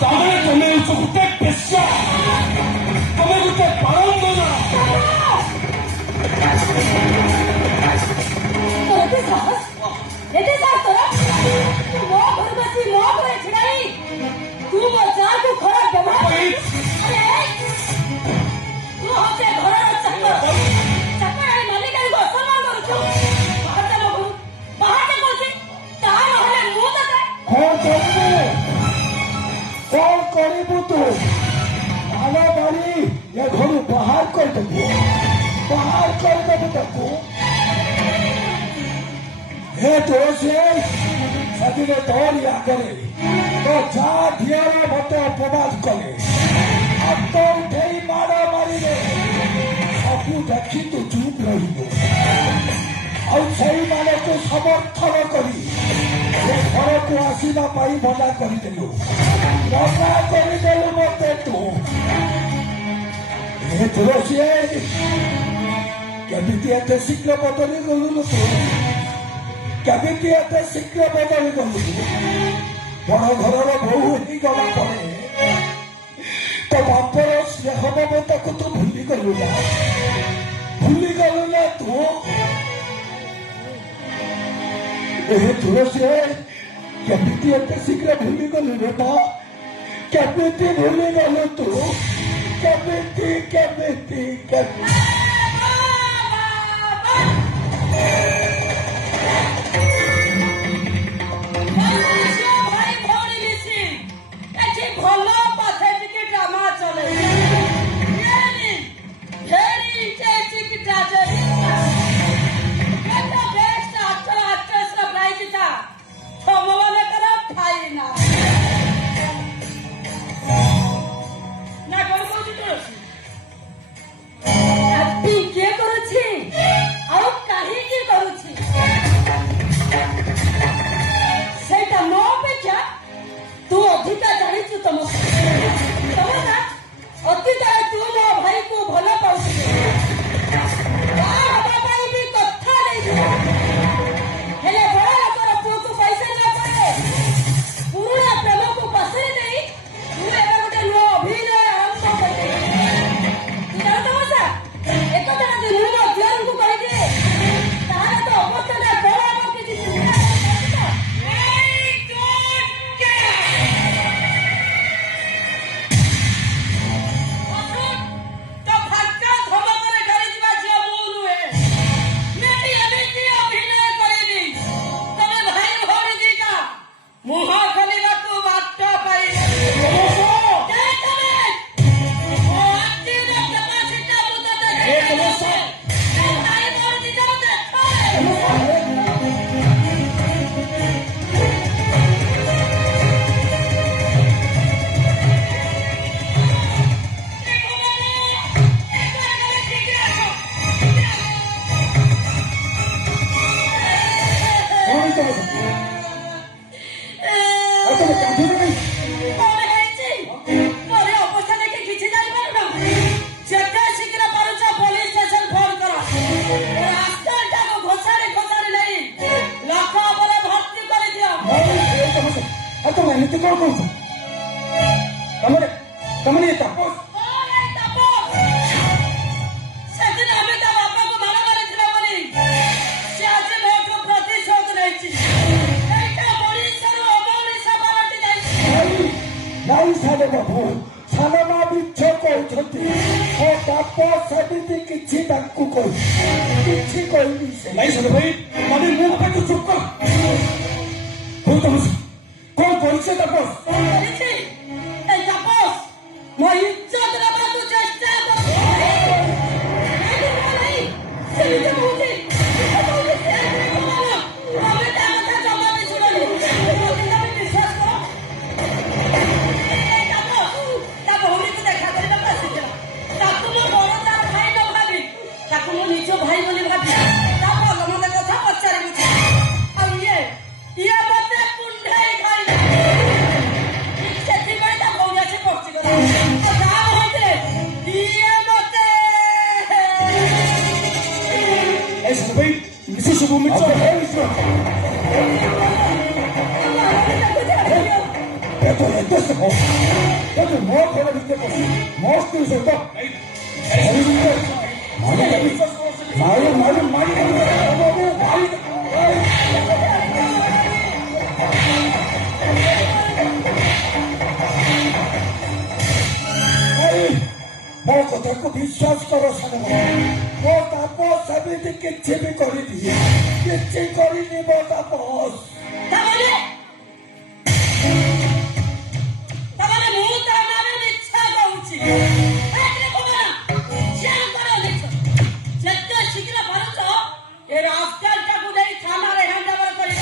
ତାହେଲେ ତମେ ହଉଛ ଗୋଟେ ପେଶା, ତମେ ଗୋଟେ ପାରଙ୍ଗନା। ଏତେ ସାହସ ତୋର? ତୁ ମୋ ଘରେ ବସି ମୋ ଘରେ ଛିଡାଇ ତୁ ମୋ ଯାହାକୁ ଖରାପ ବ୍ୟବହାର ତୁ ହତେ ଘରର ଚାକର ଆଣି ମାଲିକାଙ୍କୁ ଅସମ୍ମାନ କରୁଛୁ। ବାହାରଟା କହୁଛି ତା ନହେଲେ ମୁଁ ତତେ କଣ କରିବୁ ତୁ? ଆଲ ବାଡ଼ି ଏ ଘରୁ ବାହାର କରିଦେବୁ ତାକୁ। हे तुळसी सदिने तोरी आगरे तो जा ढियार मते अपराध कले हाथ उठे माड़ मारे सबू देखी तू चुप रही समर्थन करी घर को आसवा मना करदेलु मते तू। हे तुळसी केमिति एते शीघ्र बदली गलु तू? केमिति एते शीघ्र बदली गलु? बड़ घरर बहु गला पर तो बापर स्नेह ममता को तू भूली गलु ना तू? तुलसी केमिति एते शीघ्र भूली गलु रे बा? केमिति भूली गलु तू? केमिति ଏମିତି କଣ କହୁଛ? ତମେ ତାପସ ସେଦିନ ଆମେ ତା ବାପାକୁ ମାଡ଼ ମାରିଥିଲା ବୋଲି ସେ ଆଜି ମୋଠୁ ପ୍ରତିଶୋଧ ନେଇଛି। ଏଇଟା ମଣିଷରୁ ଅମଣିଷ ପାଲଟି ଯାଇଛି। ନାଇଁ ସାନ ବାବୁ, ସାନ ମା ମିଛ କହୁଛନ୍ତି। ମୋ ବାପ ସେମିତି କିଛି ତାଙ୍କୁ କିଛି କହିନି। ନାଇଁ ସାନ ଭାଇ, ମାନେ ମୁଁ ତାକୁ ଚୁପ କର। ହଉ ତମେ କଣ କରିছে ତାପସ? ମୋ ଇଜ୍ଜତ ନେବାକୁ ଚେଷ୍ଟା ତାକୁ ମୁଁ ନିଜ ଭାଇ ବୋଲି ଭାବି ତା ଭଲ ମନ୍ଦ କଥା ପଚାରି ବୁଝେ। ଆଉ ଇଏ ମତେ କୁଣ୍ଢାଇ ଖାଇଲା। ସେଥିପାଇଁ ତା ଭଉଣୀ ଆସି ପହଞ୍ଚିଗଲା। 배터리 떴어. 여기 뭐 걸어 밑에 거. 머스트 있었다. 많이 먹고 듣고 비싸스거로 사는 거. 뭐다 버스 하면 깨치미거리니. 깨치거리니 뭐다 버스. তাহলে মুহূর্তে আমার ইচ্ছা করছি একরে কোনা শেয়ার করে দেখো যেতে শিখলে পারছ এই রাস্তাটাকে নেই থানারে হ্যান্ড ওভার করে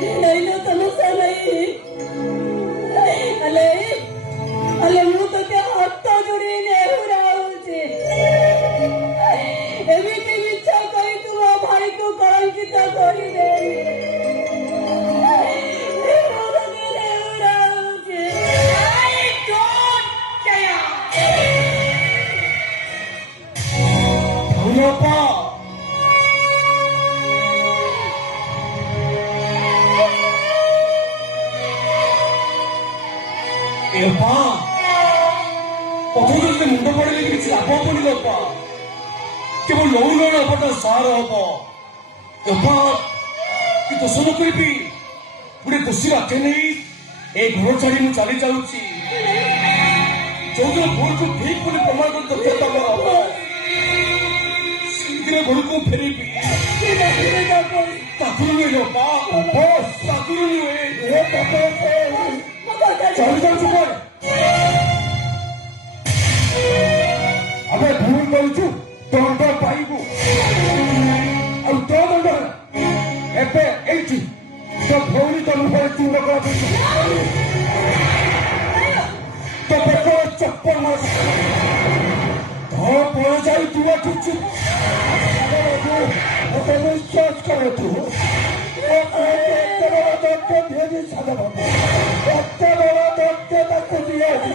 नहीं नहीं तो नुकसान नहीं अले ମୁଁ ତ କେ ହାତ ଯୋଡ଼ି ନେହୁରାଉଛି ଏମିତି ମିଛ କହି ତୁମ ଭାଇକୁ କଳଙ୍କିତ କରିଦେବି 우리 오빠 어떻게 그렇게 문덕거리는 게 진짜 아파 보이는 오빠 কেবল লৌলর ব্যাপারটা সার হব ওপা কিন্তু দোষ ନ କରିବି ଗୋଟେ ଦୋଷୀ ବାକ୍ୟ ନେଇ ଏ ଘର ଛାଡ଼ି ମୁଁ ଚାଲି ଯାଉଛି ଯୋଉଦିନ ଭୁଲକୁ ଠିକ ବୋଲି ପ୍ରମାଣ କରି ଦକ୍ଷତା ମୋର ହବ ସେଦିନ ଘରକୁ ଫେରିବି ତାକୁ ନୁହେଁ ଓପା ତାକୁ ନୁହେଁ ଚାଲି ଯାଉଛୁ କୁଆଡ଼େ ଆମେ ଭୁଲ କରିଛୁ ଦଣ୍ଡ ପାଇବୁ ଆଉ ତୋ ଦଣ୍ଡ ଏବେ ଏଇଠି ତୋ ଭଉଣୀ ତୋ ମୁହଁରେ ଚୂନ କରାଯାଇଛି ତୋ ବେକରେ ଚପଲ ମାର ତୋ ପଳେ ଯାଇ ତୁ ଏଠୁଛୁ ମୋତେ ବିଶ୍ୱାସ କରେ ତୁ ଏତେ ବଡ଼ ଦଣ୍ଡ ଦିଆଜି ସାଧା ବାବୁ ଏତେ ବଡ଼ ଦଣ୍ଡ ତାକୁ ଦିଆଜି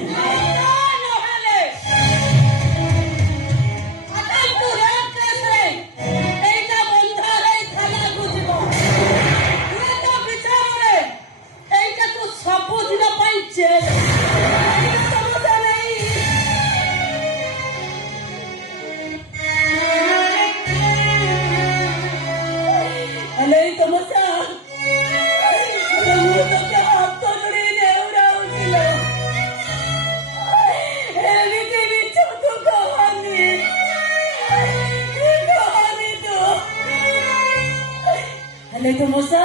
तो मूसा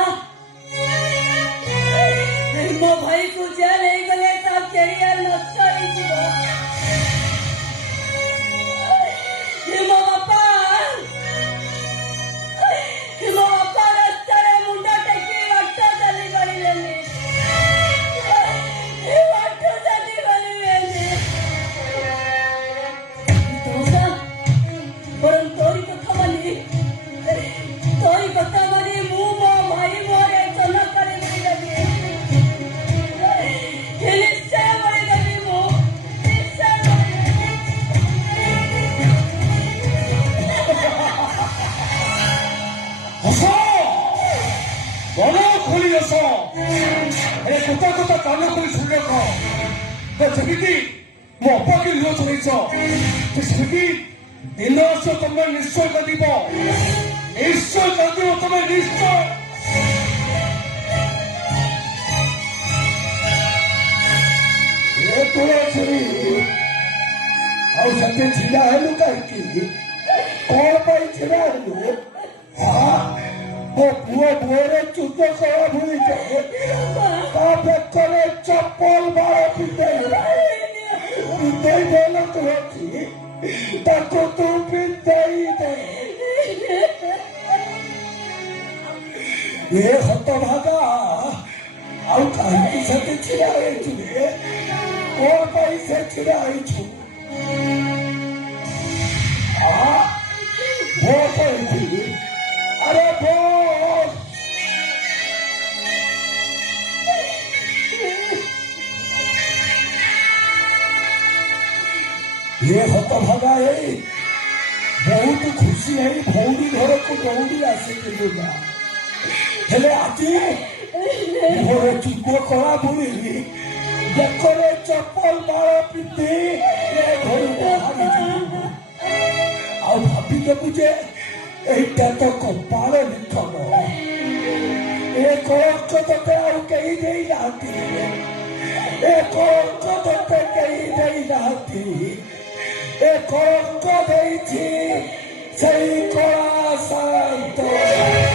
ମୋ ଭାଇକୁ ଜେଲ ହେଇଗଲେ ତା କ୍ୟାରିୟର ନଷ୍ଟ ହେଇଯିବ ମୋ ବାପା ରାସ୍ତାରେ ମୁଣ୍ଡ ଟେକି ବାଟ ଚାଲି ଗଳିଲେନି ବାଟ ଚାଲି ଗଳିବେନି मूसा ବରଂ ତୋରି କଥା ମାନି ମୁଁ ମୋ ଭାଇ ମୋରେ ଚଲ କରିବି ଦେବି ନିଶ୍ଚୟ କରିଦେବି ମୁଁ ନିଶ୍ଚୟ ହସ ଗଣ ଖୋଲି ହସ ଏ କଥା କାନ କରି ଶୁଣିଲେ କଣ ଯେମିତି ମୋ ଅପାକି ଲୁହ ଛଡ଼େଇଛ ସେମିତି ଦିନ ଆସିବ ତମେ ନିଶ୍ଚୟ କାନ୍ଦିବ ନିଶ୍ଚୟ କାନ୍ଦିବ ତମେ ନିଶ୍ଚୟ ତୁଳସୀ ଆଉ ସେଠି ଛିଡ଼ା ହେଲୁ କାହିଁକି କଣ ପାଇଁ ଛିଡ଼ା ହେଲୁ ମୋ ପୁଅ ମୁହଁରେ ଚୁଦ କଳା ଭୁଳିଯାଏ ତା ବେକରେ ଚପଲ ବାଳ ପିନ୍ଧେଇ ଦେଲ ତୁଳସୀ ତାକୁ ତୁ ପିନ୍ଧେଇ ଦେ ଏ ହତଭାଗା ଆଉ କାହିଁକି ସେଠି ଛିଡ଼ା ହେଇଛୁ ରେ କଣ ପାଇଁ ସେ ଛିଡ଼ା ହେଇଛୁ ଭୋଟ ହେଇଥିଲି ଆରେ ଭୋଟ ଏ ହତଭାଗା ହେଇ ବହୁତ ଖୁସି ହେଇ ଭଉଣୀ ଘରକୁ ଦୌଡ଼ି ଆସିଥିଲୁ ନା ହେଲେ ଆଜି ମୋର ଯୁଗ କଳା ବୁଲି ବେକରେ ଚପଲ ମାଳ ପିନ୍ଧି ଏ ଘରୁ ବାହାରିଯିବୁ ଆଉ ଭାବିଦେବୁ ଯେ ଏଇଟା ତ କପାଳ ଲିଖନ ଏ କଳଙ୍କ ତତେ ଆଉ କେହି ଦେଇନାହାନ୍ତି ଏ କଳଙ୍କ ତତେ କେହି ଦେଇନାହାନ୍ତି ଏ କଳଙ୍କ ଦେଇଛି ସେଇ କଳା ଶାନ୍ତ